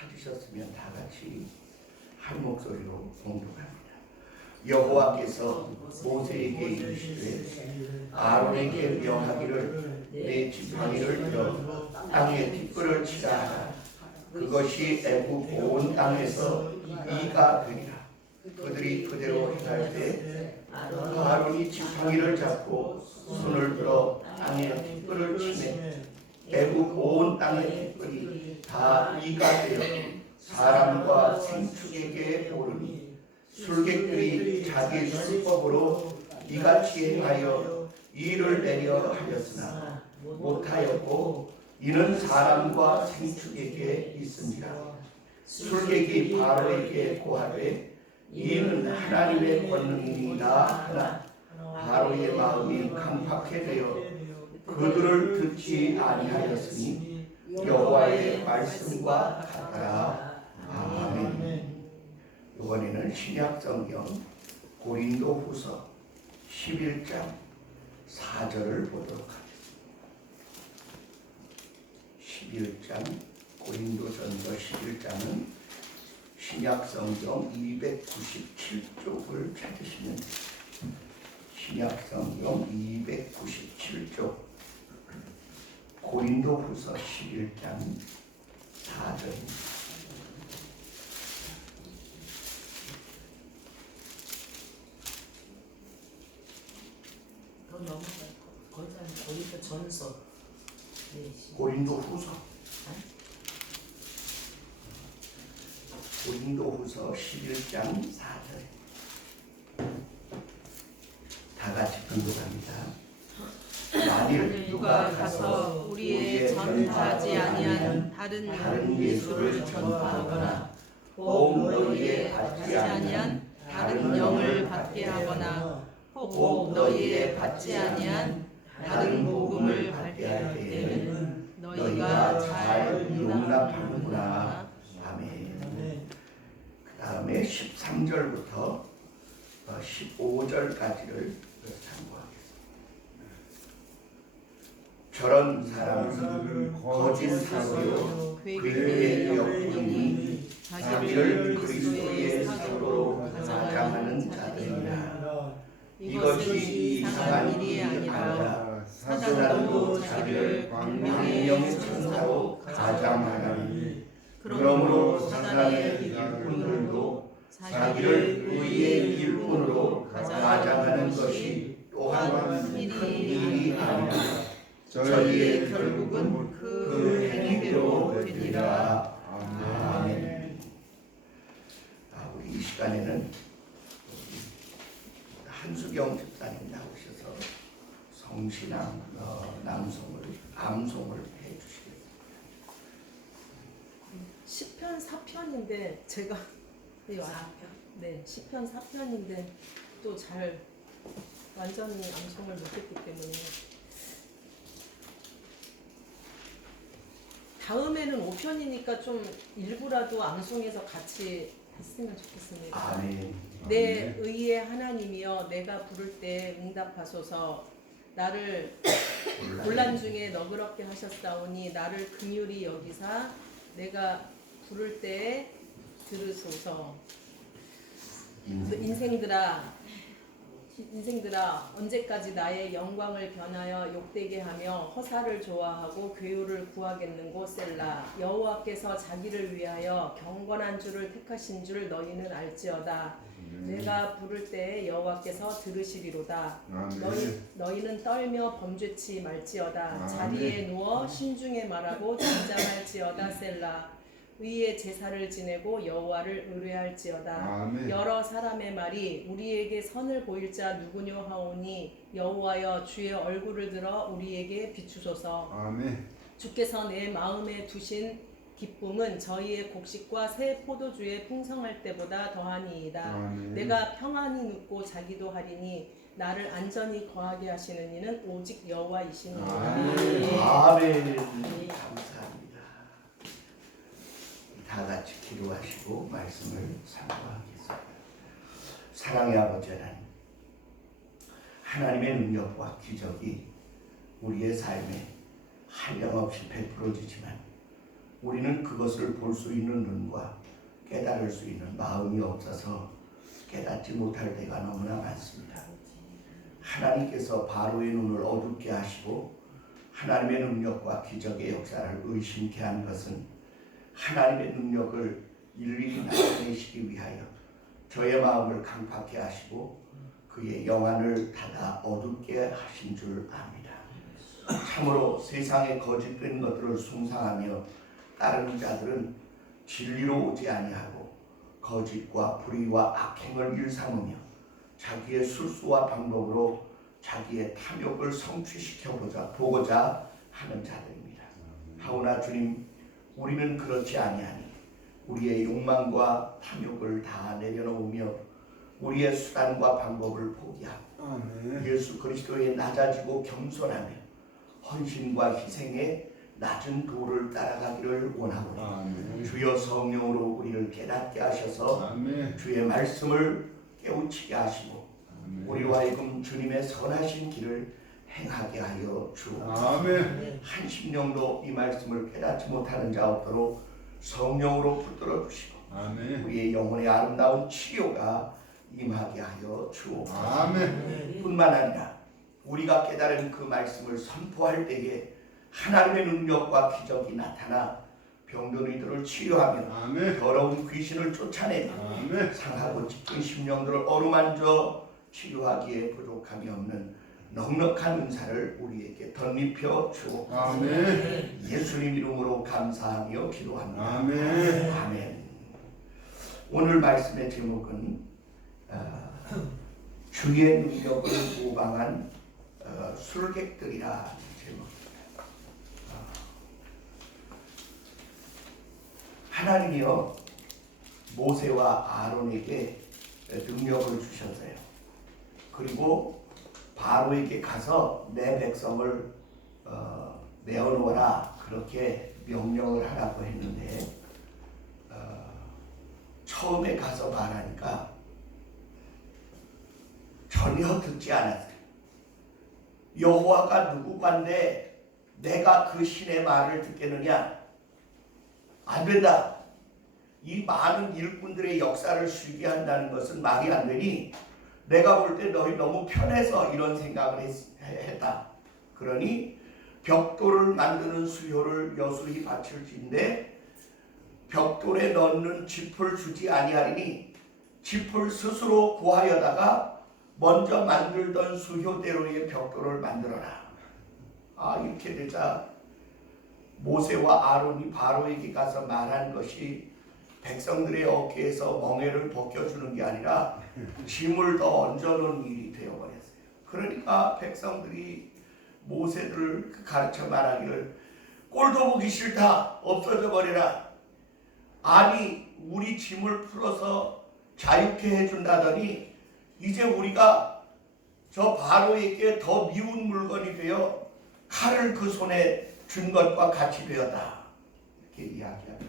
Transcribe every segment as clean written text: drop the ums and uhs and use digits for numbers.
찾으셨으면 다 같이 한 목소리로 공독합니다. 여호와께서 모세에게 이르시되 아론에게 명하기를 내 지팡이를 들어 땅에 뒷불을 치라 하라. 그것이 애굽 온 땅에서 이가 되리라. 그들이 그대로 행할 때 아론이 지팡이를 잡고 손을 들어 땅에 뒷불을 치매 애굽 온 땅의 뒷불이 다 이가 되어 사람과 생축에게 오르니 술객들이 자기 술법으로 이같이 행하여 이를 내려 하였으나 못하였고 이는 사람과 생축에게 있습니다. 술객이 바로에게 고하되 이는 하나님의 권능이니라 하나 바로의 마음이 강팍해 되어 그들을 듣지 아니하였으니 여호와의 말씀과 같더라. 아멘. 이번에는 신약성경 고린도후서 11장 4절을 보도록 하겠습니다. 11장 고린도전서 11장은 신약성경 297쪽을 찾으시면 됩니다. 신약성경 297쪽 고린도후서 11장 4절입니다. 고린도전서 고린도후서 고린도후서 11장 4절 다 같이 공독합니다. 만일 누가 가서 우리의 전파하지 아니한 다른 예수를 전파하거나 혹 너희의 받지 아니한 다른 영을 받게 하거나 혹 너희의 받지 아니한 다른 복음을 받게 할 때에는 너희가 잘 용납하는구나. 아멘. 그 다음에 13절부터 15절까지를 참고하겠습니다. 저런 사람은 거짓 사도요 괴계의 역군이니 자기를 그리스도의 사도로 가장하는 자들이라. 이것이 이상한 일이 아니라 사단도 자기를 광명의 천사로 가장하나니 그러므로 사단의 일꾼들도 자기를 의의 일꾼으로 가장하는 것이 또한 큰 일이 아니라 저희의 결국은 그 행위대로 되리라. 아멘. 우리 이 시간에는 한수경 집사님 나오셔서 성신앙 암송을 해주시겠습니다. 시편 4편인데 제가 네, 시편 4편인데 또 잘 완전히 암송을 못했기 때문에 다음에는 5편이니까 좀 일부라도 암송해서 같이 했으면 좋겠습니다. 아멘. 내 의의 하나님이여 내가 부를 때 응답하소서. 나를 곤란 중에 너그럽게 하셨사오니 나를 긍휼히 여기사 내가 부를 때 들으소서. 인생들아 언제까지 나의 영광을 변하여 욕되게 하며 허사를 좋아하고 괴우를 구하겠는고 셀라. 여호와께서 자기를 위하여 경건한 줄을 택하신 줄 너희는 알지어다. 내가 부를 때에 여호와께서 들으시리로다. 너희는 떨며 범죄치 말지어다. 자리에 누워 신중에 말하고 잠잠할지어다. 셀라. 의의 제사를 지내고 여호와를 의뢰할지어다. 아멘. 여러 사람의 말이 우리에게 선을 보일 자 누구뇨 하오니 여호와여 주의 얼굴을 들어 우리에게 비추소서. 아멘. 주께서 내 마음에 두신 기쁨은 저희의 곡식과 새 포도주의 풍성할 때보다 더하니이다. 아멘. 내가 평안히 눕고 자기도 하리니 나를 안전히 거하게 하시는 이는 오직 여호와이시니이다. 아멘. 감사합니다. 다 같이 기도하시고 말씀을 상고하겠습니다. 사랑의 아버지 하나님, 하나님의 능력과 기적이 우리의 삶에 한량없이 베풀어지지만 우리는 그것을 볼 수 있는 눈과 깨달을 수 있는 마음이 없어서 깨닫지 못할 때가 너무나 많습니다. 하나님께서 바로의 눈을 어둡게 하시고 하나님의 능력과 기적의 역사를 의심케 한 것은 하나님의 능력을 일일이 나타내시기 위하여 저의 마음을 강팍케 하시고 그의 영안을 닫아 어둡게 하신 줄 압니다. 참으로 세상에 거짓된 것들을 숭상하며 따르는 자들은 진리로 오지 아니하고 거짓과 불의와 악행을 일삼으며 자기의 술수와 방법으로 자기의 탐욕을 성취시켜 보고자 하는 자들입니다. 하오나 주님, 우리는 그렇지 아니하니 우리의 욕망과 탐욕을 다 내려놓으며 우리의 수단과 방법을 포기하고 예수 그리스도의 낮아지고 겸손하며 헌신과 희생에 낮은 도를 따라가기를 원하오니 주여 성령으로 우리를 깨닫게 하셔서 주의 말씀을 깨우치게 하시고 우리로 하여금 주님의 선하신 길을 행하게 하여 주옵소서. 한 심령도 이 말씀을 깨닫지 못하는 자 없도록 성령으로 붙들어 주시고 우리의 영혼의 아름다운 치료가 임하게 하여 주옵소서. 뿐만 아니라 우리가 깨달은 그 말씀을 선포할 때에 하나님의 능력과 기적이 나타나 병든 이들을 치료하며 더러운 귀신을 쫓아내며 상하고 찢긴 심령들을 어루만져 치료하기에 부족함이 없는 넉넉한 은사를 우리에게 덧입혀 주옵소서. 예수님 이름으로 감사하며 기도합니다. 아멘. 오늘 말씀의 제목은 주의 능력을 모방한 술객들이라 제목입니다. 하나님이요 모세와 아론에게 능력을 주셨어요. 그리고 바로에게 가서 내 백성을 내어놓아라 그렇게 명령을 하라고 했는데 처음에 가서 말하니까 전혀 듣지 않았어요. 여호와가 누구간데 내가 그 신의 말을 듣겠느냐? 안 된다. 이 많은 일꾼들의 역사를 쉬게 한다는 것은 말이 안 되니 내가 볼 때 너희 너무 편해서 이런 생각을 했다. 그러니 벽돌을 만드는 수효를 여수히 바칠진데 벽돌에 넣는 짚을 주지 아니하리니 짚을 스스로 구하여다가 먼저 만들던 수효대로의 벽돌을 만들어라. 이렇게 되자 모세와 아론이 바로에게 가서 말한 것이 백성들의 어깨에서 멍에를 벗겨주는 게 아니라 짐을 더 얹어놓은 일이 되어버렸어요. 그러니까 백성들이 모세를 가르쳐 말하기를 꼴도 보기 싫다. 없어져 버려라. 아니 우리 짐을 풀어서 자유케 해준다더니 이제 우리가 저 바로에게 더 미운 물건이 되어 칼을 그 손에 준 것과 같이 되었다. 이렇게 이야기합니다.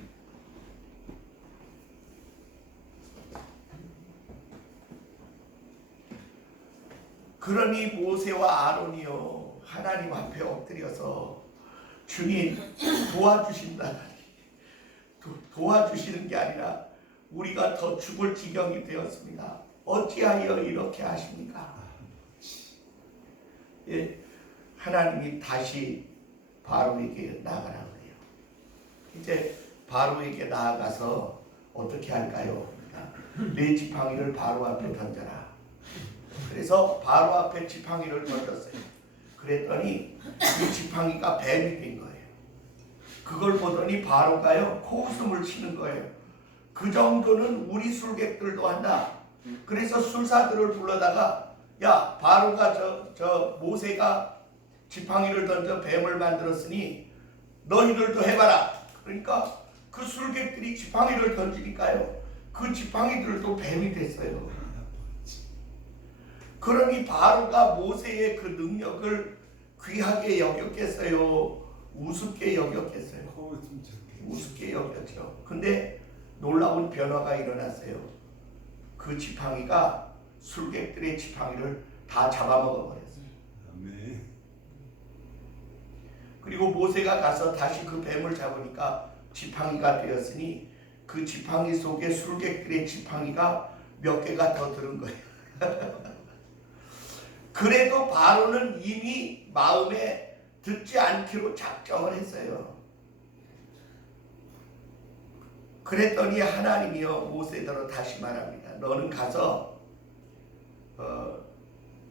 그러니 모세와 아론이요 하나님 앞에 엎드려서 주님 도와주신다더니 도와주시는 게 아니라 우리가 더 죽을 지경이 되었습니다. 어찌하여 이렇게 하십니까? 하나님이 다시 바로에게 나아가라고 해요. 이제 바로에게 나아가서 어떻게 할까요? 내 지팡이를 바로 앞에 던져라. 그래서 바로 앞에 지팡이를 던졌어요. 그랬더니 이 지팡이가 뱀이 된 거예요. 그걸 보더니 바로가요 코웃음을 치는 거예요. 그 정도는 우리 술객들도 한다. 그래서 술사들을 불러다가 야 바로가 저 모세가 지팡이를 던져 뱀을 만들었으니 너희들도 해봐라. 그러니까 그 술객들이 지팡이를 던지니까요 그 지팡이들도 뱀이 됐어요. 그러니 바로가 모세의 그 능력을 귀하게 여겼겠어요? 우습게 여겼겠어요? 우습게 여겼죠. 근데 놀라운 변화가 일어났어요. 그 지팡이가 술객들의 지팡이를 다 잡아먹어 버렸어요. 그리고 모세가 가서 다시 그 뱀을 잡으니까 지팡이가 되었으니 그 지팡이 속에 술객들의 지팡이가 몇 개가 더 들은 거예요. 그래도 바로는 이미 마음에 듣지 않기로 작정을 했어요. 그랬더니 하나님이여 모세더러 다시 말합니다. 너는 가서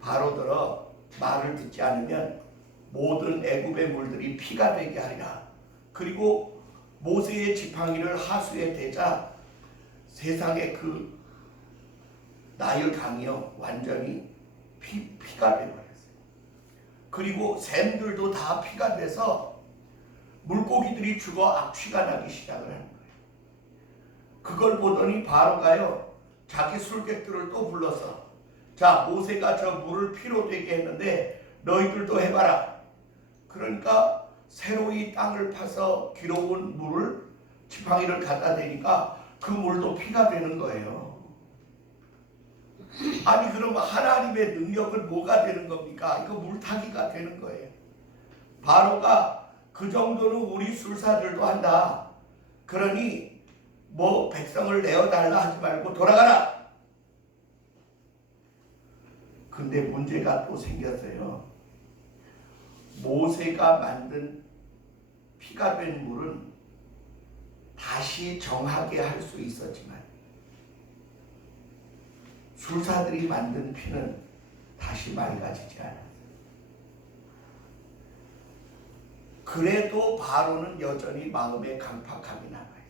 바로더러 말을 듣지 않으면 모든 애굽의 물들이 피가 되게 하리라. 그리고 모세의 지팡이를 하수에 대자 세상의 그 나일 강이요 완전히 피가 되어버렸어요. 그리고 샘들도 다 피가 돼서 물고기들이 죽어 악취가 나기 시작을 하는 거예요. 그걸 보더니 바로가요 자기 술객들을 또 불러서 자 모세가 저 물을 피로 되게 했는데 너희들도 해봐라. 그러니까 새로이 땅을 파서 길어온 물을 지팡이를 갖다 대니까 그 물도 피가 되는 거예요. 아니 그러면 하나님의 능력은 뭐가 되는 겁니까? 이거 물타기가 되는 거예요. 바로가 그 정도는 우리 술사들도 한다. 그러니 뭐 백성을 내어달라 하지 말고 돌아가라. 근데 문제가 또 생겼어요. 모세가 만든 피가 된 물은 다시 정하게 할 수 있었지만 술사들이 만든 피는 다시 맑아지지 않았어요. 그래도 바로는 여전히 마음에 강팍함이 남아있어요.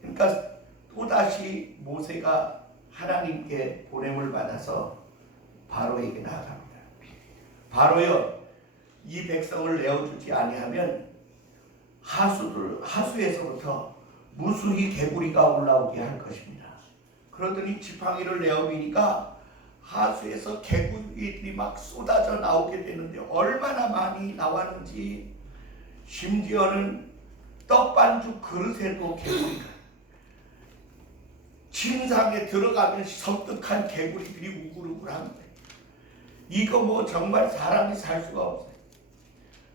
그러니까 또다시 모세가 하나님께 보냄을 받아서 바로에게 나아갑니다. 바로여, 이 백성을 내어주지 아니하면 하수에서부터 무수히 개구리가 올라오게 할 것입니다. 그러더니 지팡이를 내어미니까 하수에서 개구리들이 막 쏟아져 나오게 되는데 얼마나 많이 나왔는지 심지어는 떡반죽 그릇에도 개구리가 침상에 들어가면 섬뜩한 개구리들이 우글우글한 거예요. 이거 뭐 정말 사람이 살 수가 없어요.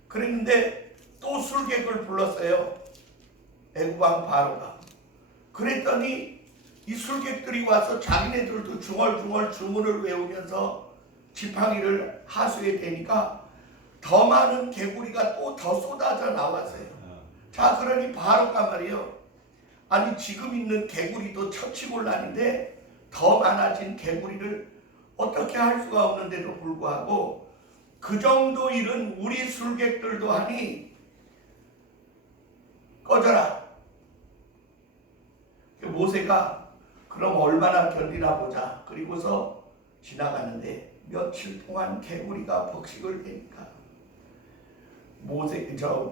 그랬는데 또 술객을 불렀어요. 애굽 왕 바로가. 그랬더니 이 술객들이 와서 자기네들도 중얼중얼 주문을 외우면서 지팡이를 하수에 대니까 더 많은 개구리가 또 더 쏟아져 나왔어요. 자, 그러니 바로가 말이요. 아니 지금 있는 개구리도 처치곤란인데 더 많아진 개구리를 어떻게 할 수가 없는데도 불구하고 그 정도 일은 우리 술객들도 하니 꺼져라. 모세가 그럼 얼마나 견디나 보자. 그리고서 지나가는데 며칠 동안 개구리가 폭식을 되니까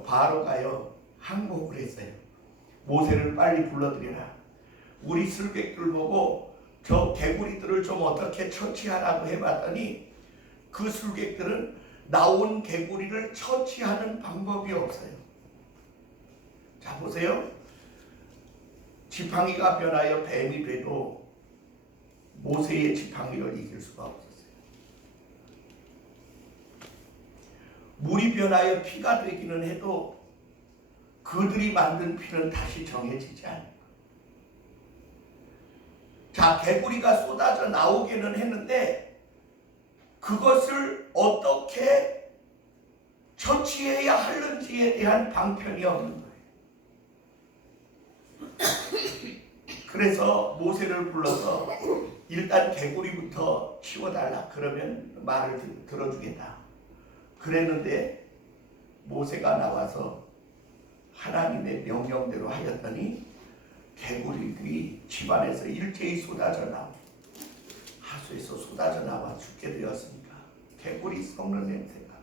바로가요 항복을 했어요. 모세를 빨리 불러들여라. 우리 술객들 보고 저 개구리들을 좀 어떻게 처치하라고 해봤더니 그 술객들은 나온 개구리를 처치하는 방법이 없어요. 자 보세요. 지팡이가 변하여 뱀이 돼도 모세의 지팡이를 이길 수가 없었어요. 물이 변하여 피가 되기는 해도 그들이 만든 피는 다시 정해지지 않는 거예요. 자, 개구리가 쏟아져 나오기는 했는데 그것을 어떻게 처치해야 하는지에 대한 방편이 없는 거예요. 그래서 모세를 불러서 일단 개구리부터 치워달라. 그러면 말을 들어주겠다. 그랬는데 모세가 나와서 하나님의 명령대로 하였더니 개구리들이 집안에서 일제히 쏟아져 나와 하수에서 쏟아져 나와 죽게 되었으니까 개구리 썩는 냄새가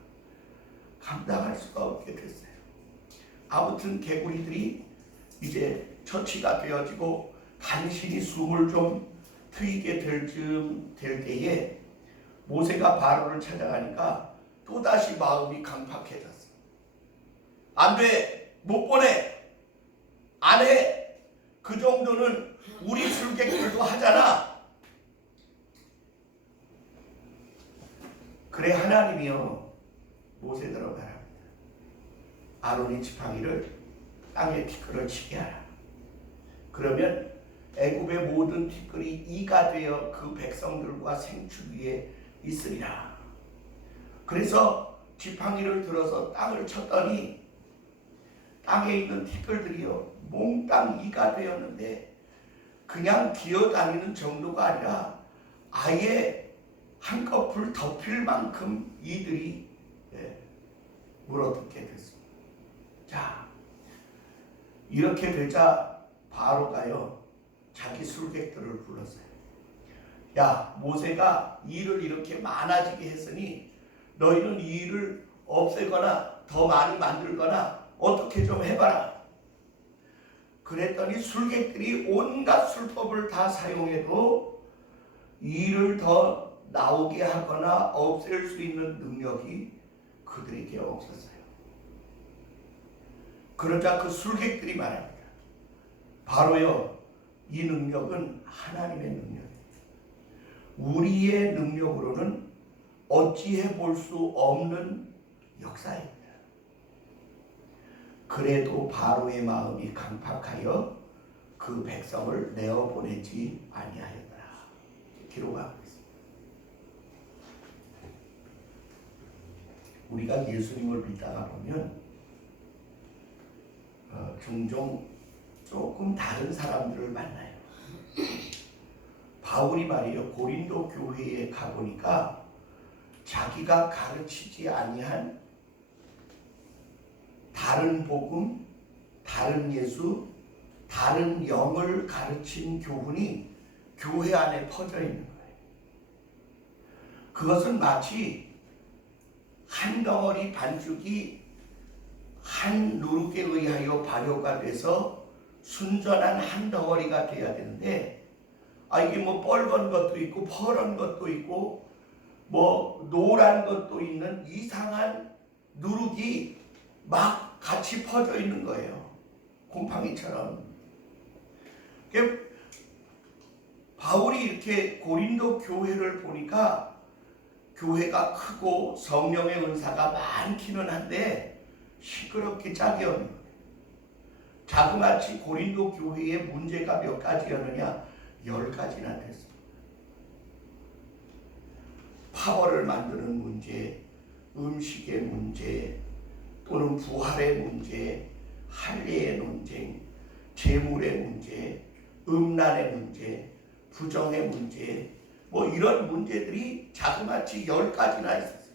감당할 수가 없게 됐어요. 아무튼 개구리들이 이제 처치가 되어지고 간신히 숨을 좀 트이게 될 때에 모세가 바로를 찾아가니까 또다시 마음이 강팍해졌어. 안 돼! 못 보내! 안 해! 그 정도는 우리 술객들도 하잖아. 그래 하나님이요 모세대로 말합니다. 아론의 지팡이를 땅에 티끌을 치게 하라. 그러면 애굽의 모든 티끌이 이가 되어 그 백성들과 생축 위에 있으리라. 그래서 지팡이를 들어서 땅을 쳤더니 땅에 있는 티끌들이요 몽땅 이가 되었는데 그냥 기어다니는 정도가 아니라 아예 한꺼풀 덮일 만큼 이들이 물어뜯게 됐습니다. 자, 이렇게 되자 바로가요 자기 술객들을 불렀어요. 야, 모세가 일을 이렇게 많아지게 했으니 너희는 이 일을 없애거나 더 많이 만들거나 어떻게 좀 해봐라. 그랬더니 술객들이 온갖 술법을 다 사용해도 일을 더 나오게 하거나 없앨 수 있는 능력이 그들에게 없었어요. 그러자 그 술객들이 말합니다. 바로요, 이 능력은 하나님의 능력이에요. 우리의 능력으로는 어찌해 볼 수 없는 역사입니다. 그래도 바로의 마음이 강팍하여 그 백성을 내어보내지 아니하였더라. 기록하고 있습니다. 우리가 예수님을 믿다가 보면 종종 조금 다른 사람들을 만나요. 바울이 말이에요. 고린도 교회에 가보니까 자기가 가르치지 아니한 다른 복음, 다른 예수, 다른 영을 가르친 교훈이 교회 안에 퍼져 있는 거예요. 그것은 마치 한 덩어리 반죽이 한 누룩에 의하여 발효가 돼서 순전한 한 덩어리가 돼야 되는데 이게 뭐 뻘건 것도 있고 퍼런 것도 있고 뭐 노란 것도 있는 이상한 누룩이 막 같이 퍼져 있는 거예요. 곰팡이처럼. 바울이 이렇게 고린도 교회를 보니까 교회가 크고 성령의 은사가 많기는 한데 시끄럽게 짝이 없는 거예요. 자그마치 고린도 교회의 문제가 몇 가지였느냐? 10가지나 됐습니다. 파벌을 만드는 문제, 음식의 문제, 또는 부활의 문제, 할례의 논쟁, 재물의 문제, 음란의 문제, 부정의 문제, 뭐 이런 문제들이 자그마치 10가지나 있었어요.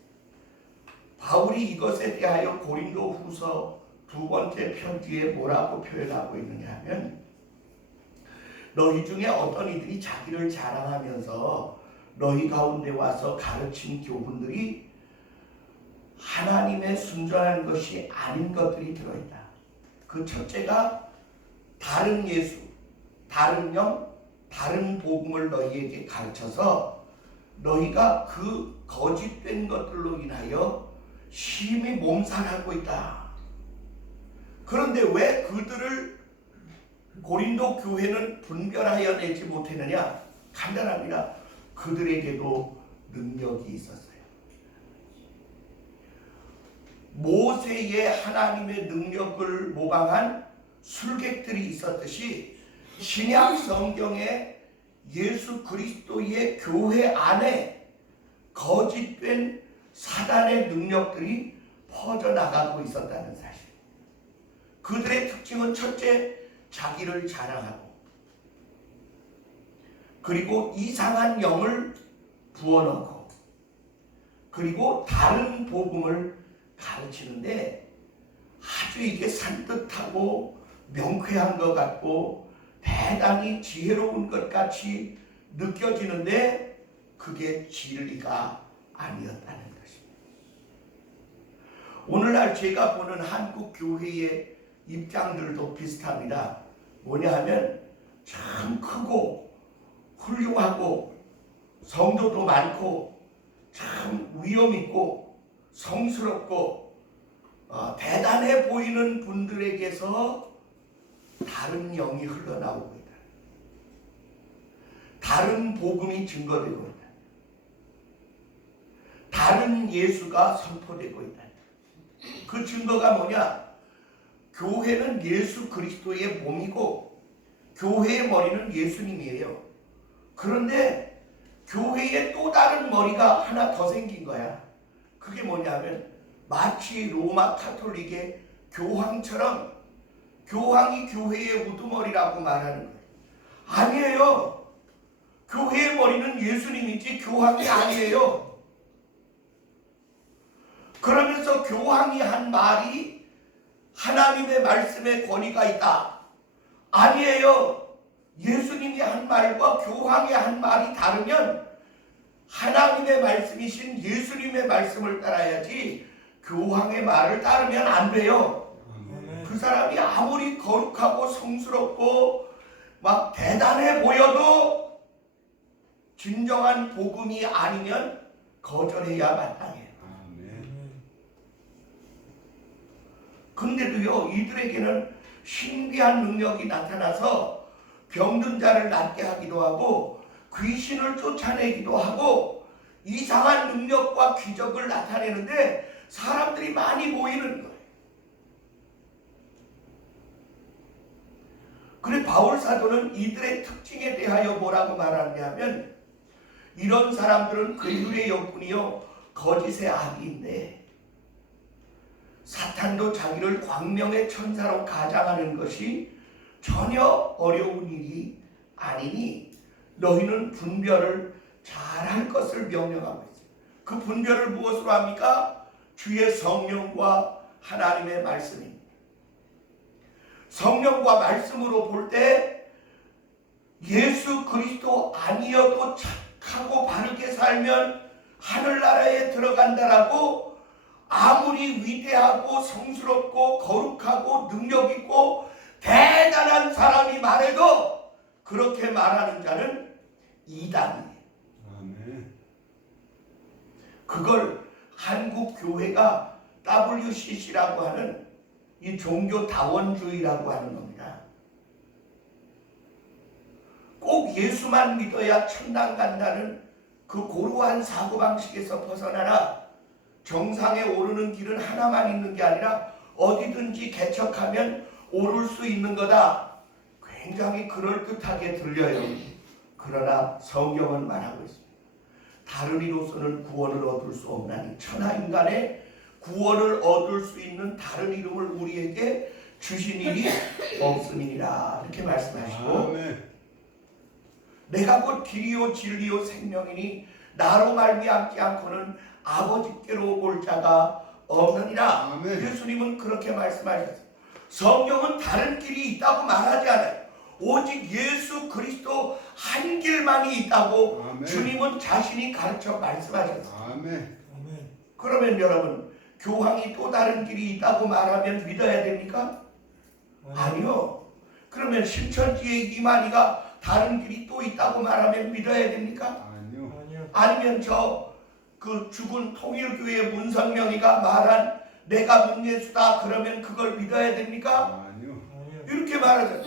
바울이 이것에 대하여 고린도 후서 2번째 편지에 뭐라고 표현하고 있느냐 하면 너희 중에 어떤 이들이 자기를 자랑하면서 너희 가운데 와서 가르친 교훈들이 하나님의 순전한 것이 아닌 것들이 들어있다. 그 첫째가 다른 예수, 다른 영, 다른 복음을 너희에게 가르쳐서 너희가 그 거짓된 것들로 인하여 심히 몸살하고 있다. 그런데 왜 그들을 고린도 교회는 분별하여 내지 못했느냐? 간단합니다. 그들에게도 능력이 있었어요. 모세의 하나님의 능력을 모방한 술객들이 있었듯이 신약 성경에 예수 그리스도의 교회 안에 거짓된 사단의 능력들이 퍼져나가고 있었다는 사실. 그들의 특징은 첫째, 자기를 자랑하고 그리고 이상한 영을 부어넣고 그리고 다른 복음을 가르치는데 아주 이게 산뜻하고 명쾌한 것 같고 대단히 지혜로운 것 같이 느껴지는데 그게 진리가 아니었다는 것입니다. 오늘날 제가 보는 한국 교회의 입장들도 비슷합니다. 뭐냐 하면 참 크고 훌륭하고 성도도 많고 참 위엄 있고 성스럽고 대단해 보이는 분들에게서 다른 영이 흘러나오고 있다. 다른 복음이 증거되고 있다. 다른 예수가 선포되고 있다. 그 증거가 뭐냐? 교회는 예수 그리스도의 몸이고 교회의 머리는 예수님이에요. 그런데 교회에 또 다른 머리가 하나 더 생긴 거야. 그게 뭐냐면 마치 로마 카톨릭의 교황처럼 교황이 교회의 우두머리라고 말하는 거예요. 아니에요. 교회의 머리는 예수님이지 교황이 아니에요. 그러면서 교황이 한 말이 하나님의 말씀에 권위가 있다. 아니에요. 예수님이 한 말과 교황이 한 말이 다르면 하나님의 말씀이신 예수님의 말씀을 따라야지 교황의 말을 따르면 안 돼요. 그 사람이 아무리 거룩하고 성스럽고 막 대단해 보여도 진정한 복음이 아니면 거절해야 마땅해요. 근데도요, 이들에게는 신비한 능력이 나타나서 병든 자를 낫게 하기도 하고 귀신을 쫓아내기도 하고 이상한 능력과 기적을 나타내는데 사람들이 많이 모이는 거예요. 그래 바울 사도는 이들의 특징에 대하여 뭐라고 말하냐면 이런 사람들은 그리스도의 역군이요 거짓의 아기인데 사탄도 자기를 광명의 천사로 가장하는 것이 전혀 어려운 일이 아니니 너희는 분별을 잘할 것을 명령하고 있어요. 그 분별을 무엇으로 합니까? 주의 성령과 하나님의 말씀입니다. 성령과 말씀으로 볼 때 예수 그리스도 아니어도 착하고 바르게 살면 하늘나라에 들어간다라고 아무리 위대하고 성스럽고 거룩하고 능력있고 대단한 사람이 말해도 그렇게 말하는 자는 이단이에요. 그걸 한국 교회가 WCC라고 하는 이 종교 다원주의라고 하는 겁니다. 꼭 예수만 믿어야 천당 간다는 그 고루한 사고방식에서 벗어나라. 정상에 오르는 길은 하나만 있는 게 아니라 어디든지 개척하면 오를 수 있는 거다. 굉장히 그럴듯하게 들려요. 그러나 성경은 말하고 있습니다. 다른 이로서는 구원을 얻을 수 없나니 천하 인간의 구원을 얻을 수 있는 다른 이름을 우리에게 주신 일이 없음이니라. 이렇게 말씀하시고 아멘. 내가 곧 길이요 진리요 생명이니 나로 말미암지 않고는 아버지께로 올 자가 없느니라. 아멘. 예수님은 그렇게 말씀하셨어요. 성경은 다른 길이 있다고 말하지 않아요. 오직 예수 그리스도 한 길만이 있다고 아멘. 주님은 자신이 가르쳐 말씀하셨어요. 아멘. 그러면 여러분 교황이 또 다른 길이 있다고 말하면 믿어야 됩니까? 아니요. 그러면 신천지의 이만희가 다른 길이 또 있다고 말하면 믿어야 됩니까? 아니요. 아니면 그 죽은 통일교회 문선명이가 말한 내가 문예수다 그러면 그걸 믿어야 됩니까? 아니요. 이렇게 말하죠.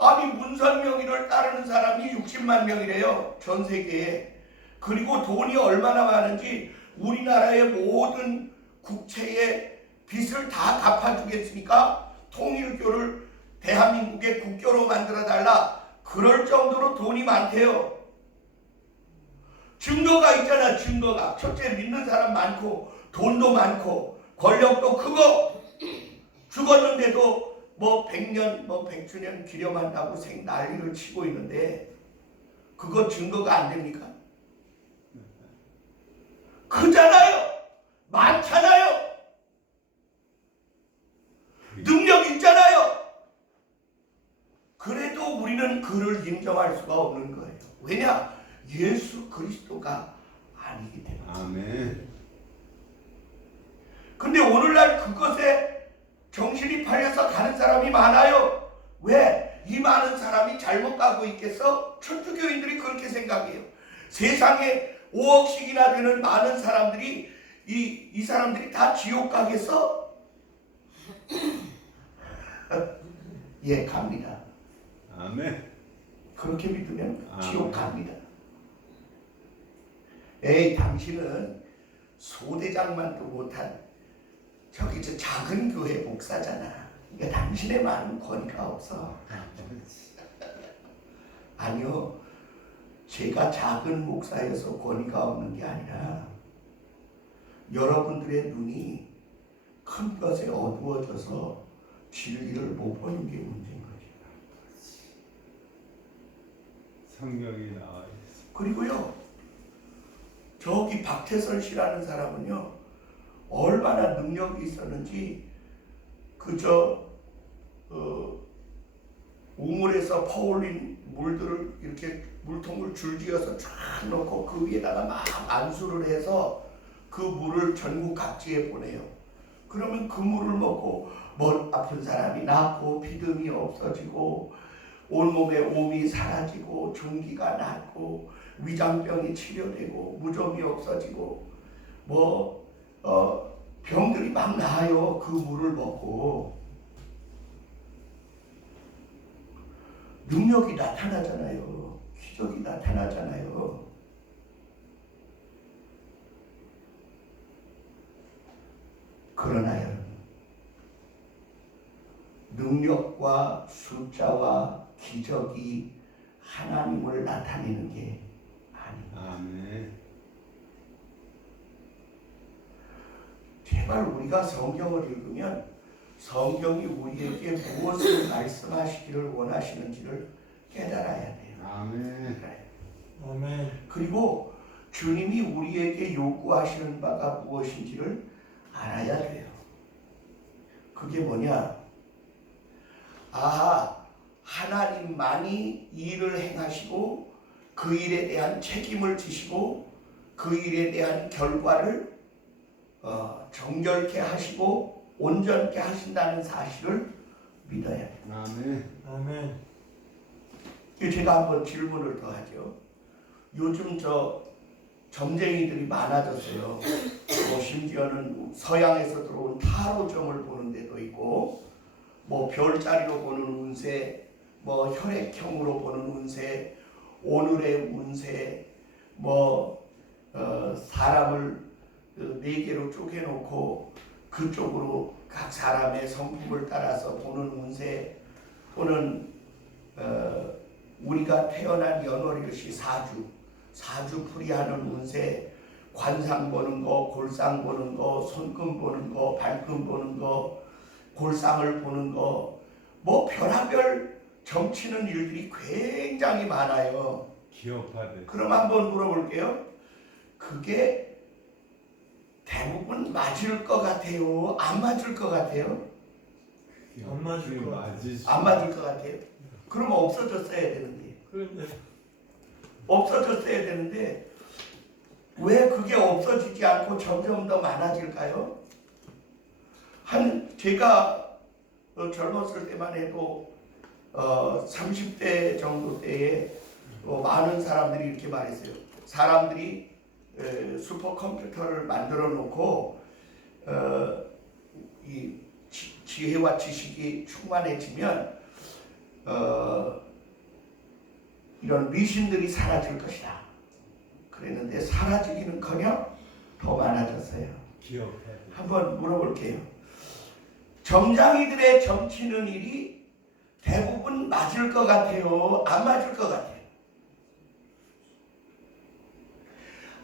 아니 문선명이를 따르는 사람이 60만 명이래요. 전 세계에. 그리고 돈이 얼마나 많은지 우리나라의 모든 국채의 빚을 다 갚아주겠습니까? 통일교를 대한민국의 국교로 만들어달라. 그럴 정도로 돈이 많대요. 증거가 있잖아. 증거가. 첫째 믿는 사람 많고 돈도 많고 권력도 크고 죽었는데도 뭐 100년 뭐 100주년 기념한다고 난리를 치고 있는데 그거 증거가 안 됩니까? 크잖아요. 많잖아요. 능력 있잖아요. 그래도 우리는 그를 인정할 수가 없는 거예요. 왜냐? 예수 그리스도가 아니기 때문에. 아멘. 근데 오늘날 그것에 정신이 팔려서 가는 사람이 많아요. 왜? 이 많은 사람이 잘못 가고 있겠어? 천주교인들이 그렇게 생각해요. 세상에 5억씩이나 되는 많은 사람들이 이 사람들이 다 지옥 가겠어? 예, 갑니다. 아멘. 그렇게 믿으면 지옥 아멘. 갑니다. 에이, 당신은 소대장만도 못한 저기 저 작은 교회 목사잖아. 그러니까 당신의 말은 권위가 없어. 아니요, 제가 작은 목사여서 권위가 없는 게 아니라 여러분들의 눈이 큰 것에 어두워져서 진리를 못 보는 게 문제인 거죠. 성경이 나와 있어. 그리고요, 저기 박태선 씨라는 사람은요, 얼마나 능력이 있었는지 그저 우물에서 퍼올린 물들을 이렇게 물통을 줄지어서 쫙 넣고 그 위에다가 막 안수를 해서 그 물을 전국 각지에 보내요. 그러면 그 물을 먹고 머리 아픈 사람이 낫고 비듬이 없어지고 온몸에 옴이 사라지고 종기가 낫고 위장병이 치료되고 무좀이 없어지고 병들이 막 나아요. 그 물을 먹고 능력이 나타나잖아요. 기적이 나타나잖아요. 그러나 여러분, 능력과 숫자와 기적이 하나님을 나타내는 게 아닙니다. 아멘. 제발 우리가 성경을 읽으면 성경이 우리에게 무엇을 말씀하시기를 원하시는지를 깨달아야 돼요. 아멘. 아멘. 그리고 주님이 우리에게 요구하시는 바가 무엇인지를 알아야 돼요. 그게 뭐냐? 하나님만이 일을 행하시고 그 일에 대한 책임을 지시고 그 일에 대한 결과를 정결케 하시고 온전케 하신다는 사실을 믿어야 돼요. 아멘. 아멘. 제가 한번 질문을 더 하죠. 요즘 점쟁이들이 많아졌어요. 심지어는 서양에서 들어온 타로점을 보는 데도 있고, 별자리로 보는 운세, 혈액형으로 보는 운세, 오늘의 운세, 사람을 4개로 쪼개놓고 그쪽으로 각 사람의 성품을 따라서 보는 운세, 또는 우리가 태어난 연월일시 사주풀이하는 운세, 관상 보는 거, 골상 보는 거, 손금 보는 거, 발금 보는 거, 골상을 보는 거, 별하별 점치는 일들이 굉장히 많아요. 기업화돼. 그럼 한번 물어볼게요. 그게 대부분 맞을 것 같아요? 안 맞을 것 같아요? 안 맞을 것 같아요. 안 맞을 것 같아요? 그럼 없어졌어야 되는데. 그런데 없어졌어야 되는데 왜 그게 없어지지 않고 점점 더 많아질까요? 제가 젊었을 때만 해도 30대 정도 때에 많은 사람들이 이렇게 말했어요. 사람들이 슈퍼컴퓨터를 만들어 놓고 이 지혜와 지식이 충만해지면 이런 미신들이 사라질 것이다. 그랬는데 사라지기는커녕 더 많아졌어요. 기업화돼. 한번 물어볼게요. 점장이들의 점치는 일이 대부분 맞을 것 같아요? 안 맞을 것 같아요?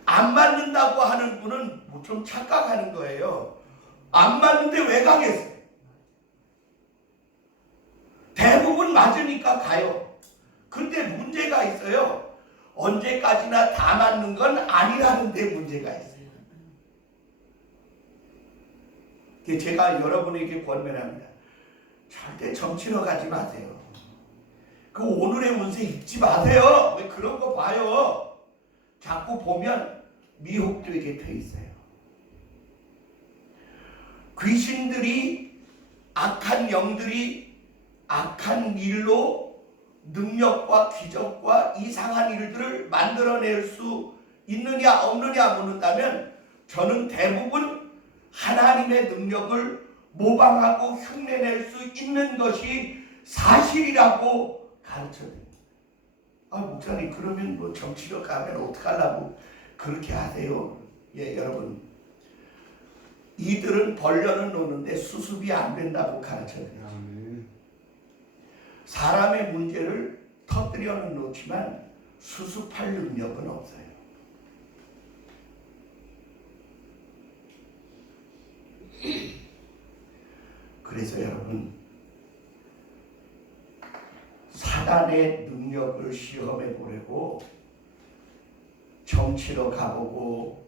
안 맞는다고 하는 분은 좀 착각하는 거예요. 안 맞는데 왜 가겠어요? 대부분 맞으니까 가요. 근데 문제가 있어요. 언제까지나 다 맞는 건 아니라는 데 문제가 있어요. 제가 여러분에게 권면합니다. 절대 점치러 가지 마세요. 그 오늘의 운세 읽지 마세요. 왜 그런 거 봐요? 자꾸 보면 미혹되게 돼 있어요. 귀신들이, 악한 영들이 악한 일로 능력과 기적과 이상한 일들을 만들어낼 수 있느냐 없느냐 묻는다면 저는 대부분 하나님의 능력을 모방하고 흉내낼 수 있는 것이 사실이라고 가르쳐드립니다. 목사님 그러면 점치러 가면 어떡하려고 그렇게 하세요? 예, 여러분, 이들은 벌려는 놓는데 수습이 안 된다고 가르쳐요. 아멘. 사람의 문제를 터뜨려는 놓지만 수습할 능력은 없어요. 그래서 여러분, 사단의 능력을 시험해 보려고 정치로 가보고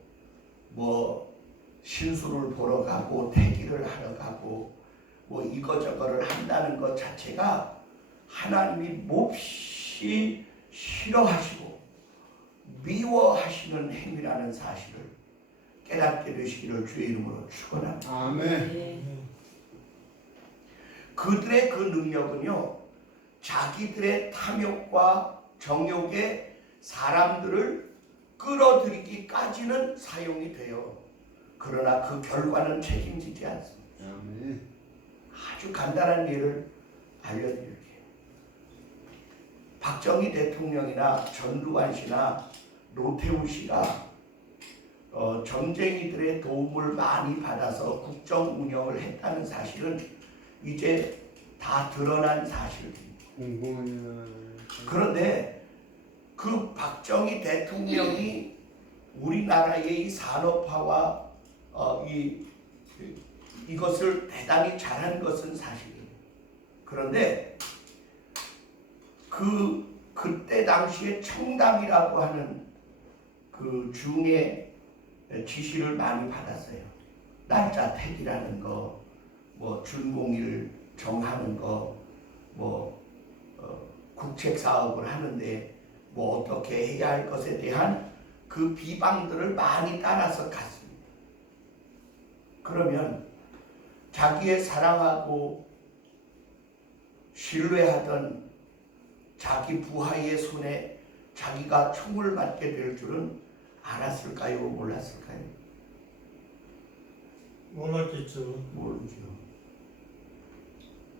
뭐 신수를 보러 가고 태기를 하러 가고 뭐 이거저거를 한다는 것 자체가 하나님이 몹시 싫어하시고 미워하시는 행위라는 사실을 깨닫게 되시기를 주의 이름으로 축원합니다. 아멘. 그들의 그 능력은요, 자기들의 탐욕과 정욕에 사람들을 끌어들이기까지는 사용이 돼요. 그러나 그 결과는 책임지지 않습니다. 아멘. 아주 간단한 예를 알려드릴게요. 박정희 대통령이나 전두환 씨나 노태우 씨가 전쟁이들의 도움을 많이 받아서 국정 운영을 했다는 사실은 이제 다 드러난 사실입니다. 그런데 그 박정희 대통령이 우리나라의 이 산업화와 이것을 대단히 잘한 것은 사실이에요. 그런데 그때 당시에 청담이라고 하는 그 중에 지시를 많이 받았어요. 날짜 택이라는 거, 뭐 준공일 정하는 거, 뭐 국책 사업을 하는데 뭐 어떻게 해야 할 것에 대한 그 비방들을 많이 따라서 갔습니다. 그러면 자기의 사랑하고 신뢰하던 자기 부하의 손에 자기가 총을 맞게 될 줄은 알았을까요? 몰랐을까요? 몰랐겠죠. 모르죠.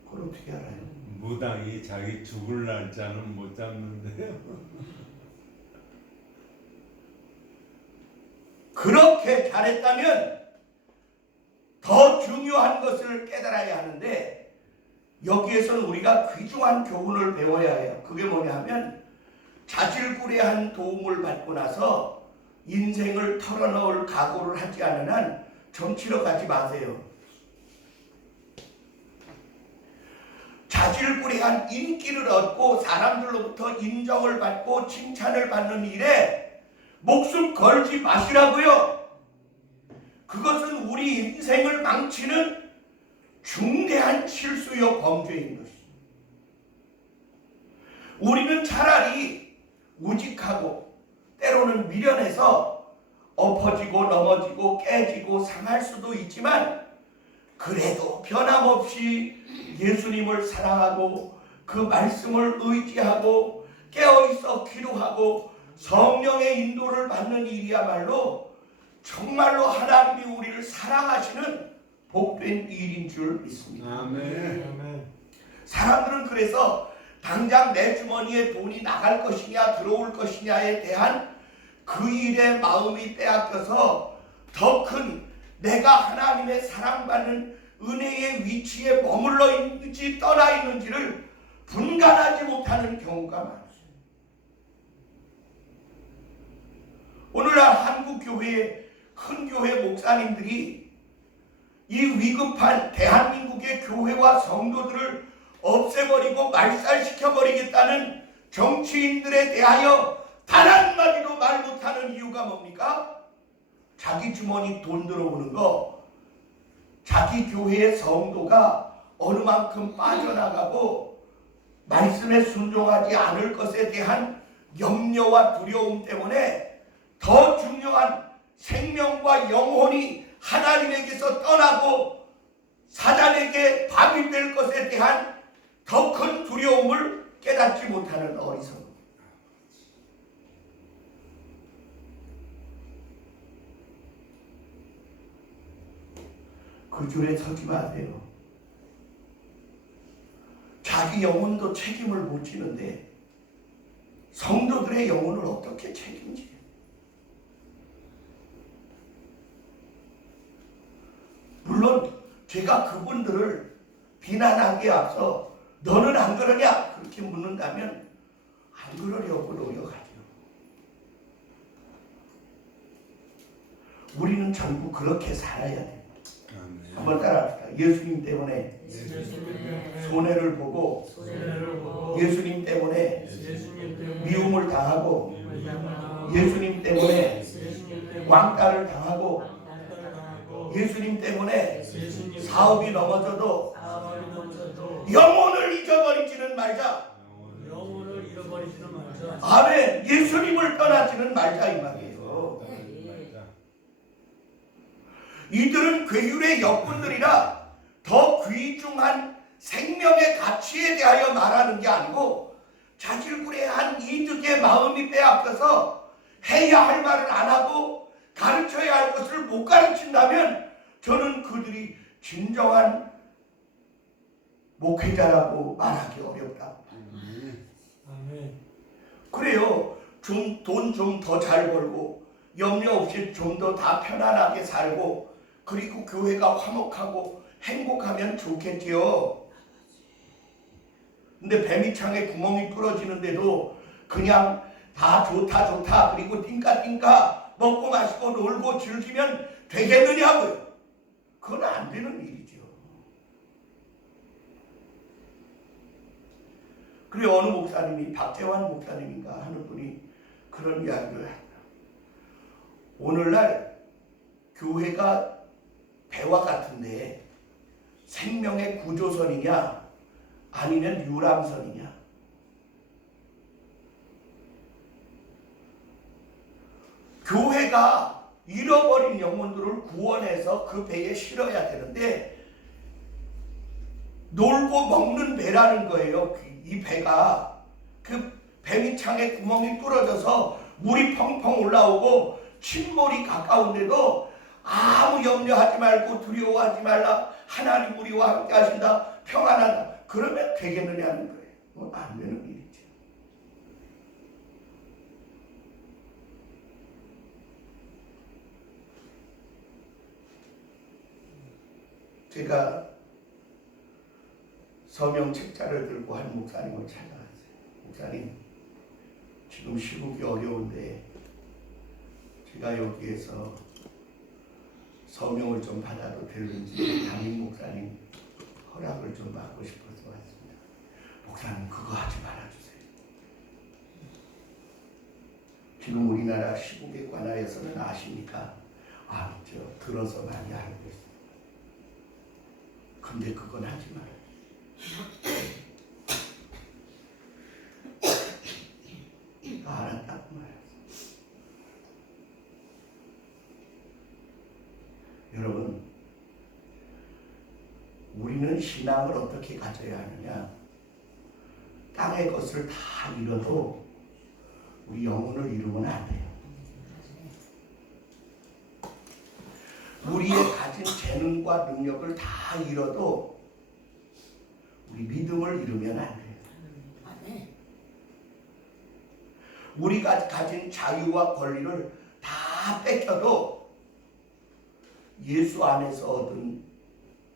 그걸 어떻게 알아요? 무당이 자기 죽을 날짜는 못 잡는데요. 그렇게 잘했다면 더 중요한 것을 깨달아야 하는데 여기에서는 우리가 귀중한 교훈을 배워야 해요. 그게 뭐냐 하면 자질구레한 도움을 받고 나서 인생을 털어넣을 각오를 하지 않은 한 정치로 가지 마세요. 자질구레한 인기를 얻고 사람들로부터 인정을 받고 칭찬을 받는 일에 목숨 걸지 마시라고요. 그것은 우리 인생을 망치는 중대한 실수요 범죄인 것입니다. 우리는 차라리 우직하고 때로는 미련해서 엎어지고 넘어지고 깨지고 상할 수도 있지만 그래도 변함없이 예수님을 사랑하고 그 말씀을 의지하고 깨어있어 기도하고 성령의 인도를 받는 일이야말로 정말로 하나님이 우리를 사랑하시는 복된 일인 줄 믿습니다. 아멘. 아멘. 사람들은 그래서 당장 내 주머니에 돈이 나갈 것이냐 들어올 것이냐에 대한 그 일에 마음이 빼앗겨서 더 큰 내가 하나님의 사랑받는 은혜의 위치에 머물러 있는지 떠나 있는지를 분간하지 못하는 경우가 많습니다. 오늘날 한국 교회의 큰 교회 목사님들이 이 위급한 대한민국의 교회와 성도들을 없애버리고 말살시켜버리겠다는 정치인들에 대하여 단 한마디도 말 못하는 이유가 뭡니까? 자기 주머니 돈 들어오는 거, 자기 교회의 성도가 어느 만큼 빠져나가고 말씀에 순종하지 않을 것에 대한 염려와 두려움 때문에 더 중요한 생명과 영혼이 하나님에게서 떠나고 사단에게 밥이 것에 대한 더 큰 두려움을 깨닫지 못하는 어리석음. 그 줄에 서지 마세요. 자기 영혼도 책임을 못 지는데 성도들의 영혼을 어떻게 책임지요? 물론 제가 그분들을 비난하기에 앞서 너는 안 그러냐 그렇게 묻는다면 안 그러려고 노력하죠. 우리는 전부 그렇게 살아야 돼요. 한번 따라합시다. 예수님 때문에 손해를 보고 예수님 때문에 미움을 당하고 예수님 때문에 왕따를 당하고 예수님 때문에 사업이 넘어져도 영혼을 잊어버리지는 말자. 아멘. 예수님을 떠나지는 말자 이 말이에요. 이들은 괴율의 역군들이라 더 귀중한 생명의 가치에 대하여 말하는 게 아니고 자질구레한 이득의 마음이 빼앗겨서 해야 할 말을 안 하고 가르쳐야 할 것을 못 가르친다면 저는 그들이 진정한 목회자라고 말하기 어렵다. 아멘. 그래요. 돈 좀 더 잘 벌고 염려 없이 좀 더 다 편안하게 살고 그리고 교회가 화목하고 행복하면 좋겠지요. 근데 배미창에 구멍이 뚫어지는데도 그냥 다 좋다 그리고 띵까 먹고 마시고 놀고 즐기면 되겠느냐고요. 그건 안 되는 일이죠. 그래 어느 목사님이 박재환 목사님인가 하는 분이 그런 이야기를 합니다. 오늘날 교회가 배와 같은데 생명의 구조선이냐 아니면 유람선이냐. 교회가 잃어버린 영혼들을 구원해서 그 배에 실어야 되는데 놀고 먹는 배라는 거예요. 이 배가 그 배밑창에 구멍이 뚫어져서 물이 펑펑 올라오고 침몰이 가까운데도 아무 염려하지 말고 두려워하지 말라. 하나님 우리와 함께 하신다. 평안하다. 그러면 되겠느냐는 거예요. 뭐 안 되는 일이죠. 제가 서명 책자를 들고 한 목사님을 찾아갔어요. 목사님, 지금 시국이 어려운데 제가 여기에서 서명을 좀 받아도 되는지 담임 목사님 허락을 좀 받고 싶어서 왔습니다. 목사님 그거 하지 말아주세요. 지금 우리나라 시국에 관하여서는 아시니까 들어서 많이 알고 있습니다. 근데 그건 하지 말아요. 알았다고 말이야. 여러분, 우리는 신앙을 어떻게 가져야 하느냐? 땅의 것을 다 잃어도 우리 영혼을 잃으면 안 돼요. 우리의 가진 재능과 능력을 다 잃어도 우리 믿음을 잃으면 안 돼요. 우리가 가진 자유와 권리를 다 뺏겨도 예수 안에서 얻은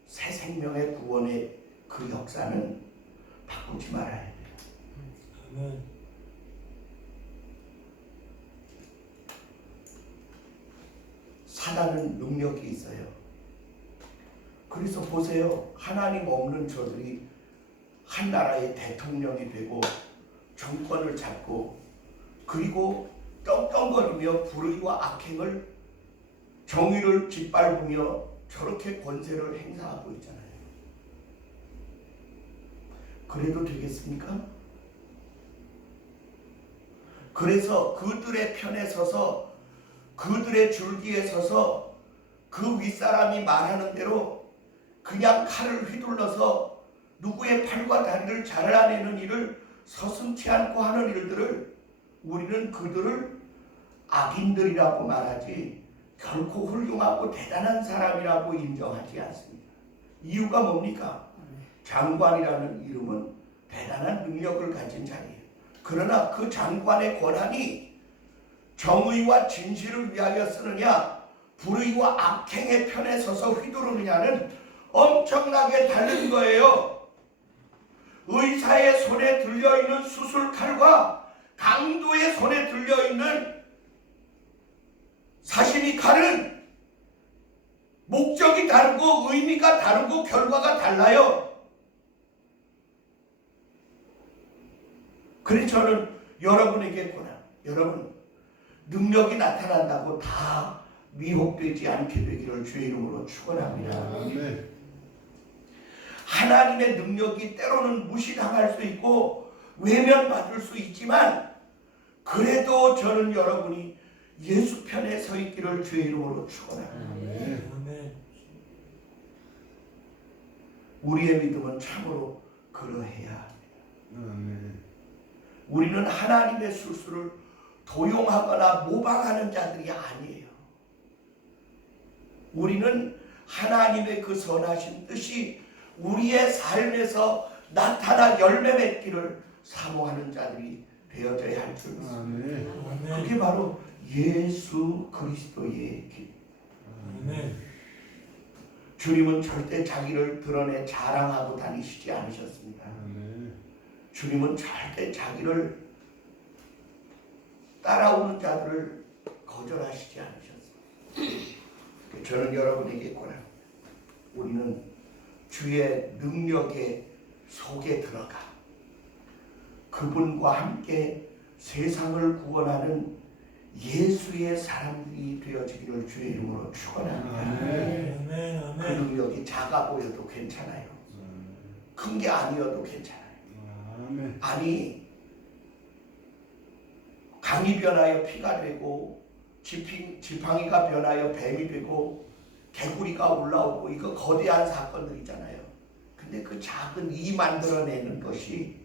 새 생명의 구원의 그 역사는 바꾸지 말아야 돼요. 아멘. 사단은 능력이 있어요. 그래서 보세요. 하나님 없는 저들이 한 나라의 대통령이 되고 정권을 잡고 그리고 떵떵거리며 불의와 악행을 정의를 짓밟으며 저렇게 권세를 행사하고 있잖아요. 그래도 되겠습니까? 그래서 그들의 편에 서서 그들의 줄기에 서서 그 윗사람이 말하는 대로 그냥 칼을 휘둘러서 누구의 팔과 다리를 잘라내는 일을 서슴지 않고 하는 일들을 우리는 그들을 악인들이라고 말하지 결코 훌륭하고 대단한 사람이라고 인정하지 않습니다. 이유가 뭡니까? 장관이라는 이름은 대단한 능력을 가진 자리예요. 그러나 그 장관의 권한이 정의와 진실을 위하여 쓰느냐 불의와 악행의 편에 서서 휘두르느냐는 엄청나게 다른 거예요. 의사의 손에 들려있는 수술칼과 강도의 손에 들려있는 사시미 칼은 목적이 다르고 의미가 다르고 결과가 달라요. 그래서 저는 여러분에게 권합니다. 여러분, 능력이 나타난다고 다 미혹되지 않게 되기를 주의 이름으로 축원합니다. 아멘. 하나님의 능력이 때로는 무시당할 수 있고 외면받을 수 있지만 그래도 저는 여러분이 예수 편에 서 있기를 주의 이름으로 축원합니다. 아멘. 아멘. 우리의 믿음은 참으로 그러해야 합니다. 아멘. 우리는 하나님의 술수를 도용하거나 모방하는 자들이 아니에요. 우리는 하나님의 그 선하신 뜻이 우리의 삶에서 나타나 열매 맺기를 사모하는 자들이 되어져야 할 줄 믿습니다. 아멘. 아멘. 그게 바로 예수 그리스도의 길. 아멘. 주님은 절대 자기를 드러내 자랑하고 다니시지 않으셨습니다. 아멘. 주님은 절대 자기를 따라오는 자들을 거절하시지 않으셨습니다. 저는 여러분에게 권합니다. 우리는 주의 능력의 속에 들어가 그분과 함께 세상을 구원하는 예수의 사람들이 되어지기를 주의 이름으로 축원합니다. 아멘. 그 아멘. 능력이 작아 보여도 괜찮아요. 큰 게 아니어도 괜찮아요. 아멘. 아니, 강이 변하여 피가 되고 지팡이가 변하여 뱀이 되고 개구리가 올라오고 이거 거대한 사건들이잖아요. 근데 그 작은 이 만들어내는 것이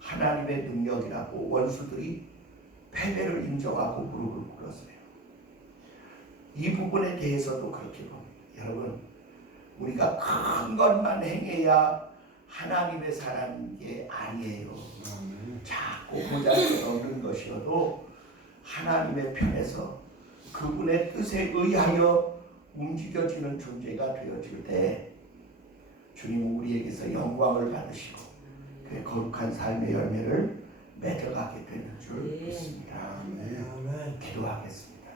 하나님의 능력이라고 원수들이 패배를 인정하고 무릎을 꿇었어요. 이 부분에 대해서도 그렇게 봅니다. 여러분, 우리가 큰 것만 행해야 하나님의 사람인 게 아니에요. 아멘. 작고 보잘것없는 것이어도 하나님의 편에서 그분의 뜻에 의하여 움직여지는 존재가 되어질 때 주님은 우리에게서 영광을 받으시고 그 거룩한 삶의 열매를 맺어가게 되는 줄 믿습니다. 아멘. 아멘. 기도하겠습니다.